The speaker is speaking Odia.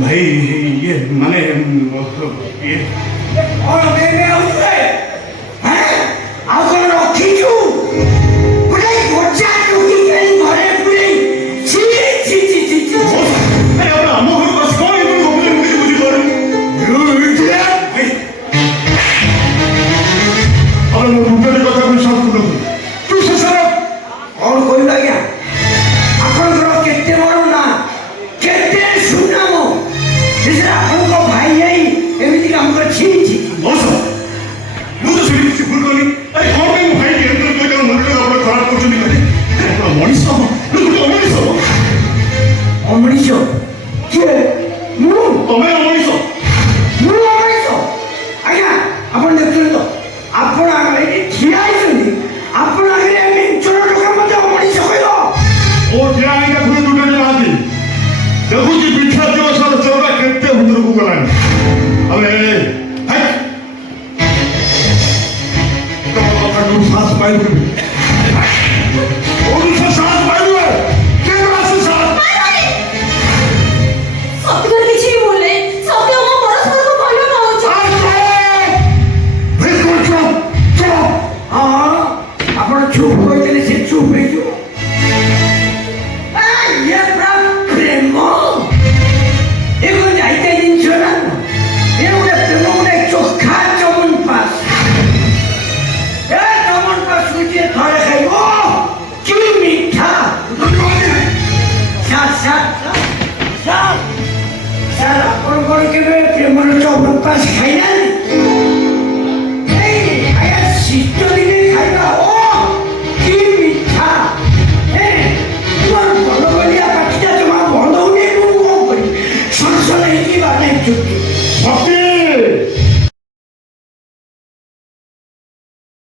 ଭାଇ ଇଏ ମାନେ ଇଏ କଣ ବେବେ ହଉଛୁ ଆଉ କଣ ରଖିଛୁ ଗୋଟେ ଗୋଚା ଟୁକି କେଳି ଘରେ ପୁରେଇ ଛି ଛି ଛି ଛି ଛି ଆରେ ଆପଣ ଆମ ଘରକୁ ଆସି କଣ ଏମିତି ଗପୁଛନ୍ତି ମୁଁ କିଛି ବୁଝିପାରୁନି। ଆରେ ମୋ ମୁଣ୍ଡରେ କଥା ବିଶ୍ୱାସ କରୁନୁ ତୁ ଶେଷରେ କଣ କହିବୁ ଆଜ୍ଞା ଆପଣଙ୍କର କେତେ ବଡ଼ ନା କେତେ ସୁନାମ ଶେଷରେ ଆପଣଙ୍କ ଭାଇ ଯାଇ ଏମିତି କାମ କରି ଛି ଛି ବସ ମୁଁ ତ ସେଠି କିଛି ଭୁଲ କଲି। ଆରେ କଣ ପାଇଁ ମୋ ଭାଇ ଏମିତି କହି ତାଙ୍କ ମନରେ ଆପଣ ଖରାପ କରୁଛନ୍ତି କହିଲେ ଆପଣ ମଣିଷ ହବ ଗୋଟେ ଅମଣିଷ ହବ। ଅମଣିଷ କିଏ ମୁଁ ତମେ ଅମଣିଷ। ମୁଁ ଅମଣିଷ ଆଜ୍ଞା ଆପଣ ଦେଖୁଛନ୍ତି ତ ଆପଣ ଆଗରେ ଏଠି ଠିଆ ହେଇଛନ୍ତି ଆପଣ ଆଗରେ ଏମିତି ଚୋର ଟୋକା ମତେ ଅମଣିଷ କହିବ ଓ ଠିଆ ହେଇକା ପୁଣି ଦୁଟେ ନାହାନ୍ତି ଦେଖୁଛି ପିଠା ଦିବସର ଚୋରଟା କେତେ ଭିତରକୁ ଗଲାଣି। ଆରେ ତମ କଥାକୁ ସାହସ ପାଇବୁନି ଓଡ଼ିଶା ସାହସ ପାଇବୁ କେବେ ଆସୁ ସାହସ ସତରେ କିଛି ବି ଭୁଲ ନାହିଁ ସତେ ଆମ ପରସ୍ପରକୁ ଭଲ ପାଉଛୁ ହଁ ଆପଣ ଚୁପ୍ କହିଥିଲେ ସେ ଚୁପ୍ ହେଇଯିବ ଇଏ ପୁରା ପ୍ରେମ ଏ କଣ ଯାଇତେ ଜିନିଷ ନା ଏ ଗୋଟେ ପ୍ରେମ ଗୋଟେ ଚୋଖା ଚମନ ପାସ୍ ଏ ଚମନ ପାସ୍ ଯିଏ ଥରେ ଖାଇବ କି ମିଠା ସାର୍ ଆପଣ କଣ କେବେ ପ୍ରେମର ଚମନ ପାସ୍ ଖାଇନାହାନ୍ତି ଆଜ୍ଞା ଶୀତ ଦିନେ ଖାଇବା ଓ କି ମିଠା ତୁମର ଭଲ ବଲିଆ ପାଟିଟା ଜମା ବନ୍ଦ ହଉନି ମୁଁ କଣ କରିବି ସନ ସନ ହେଇକି ବାହାରେ ଚୁଟି ଭକ୍ତି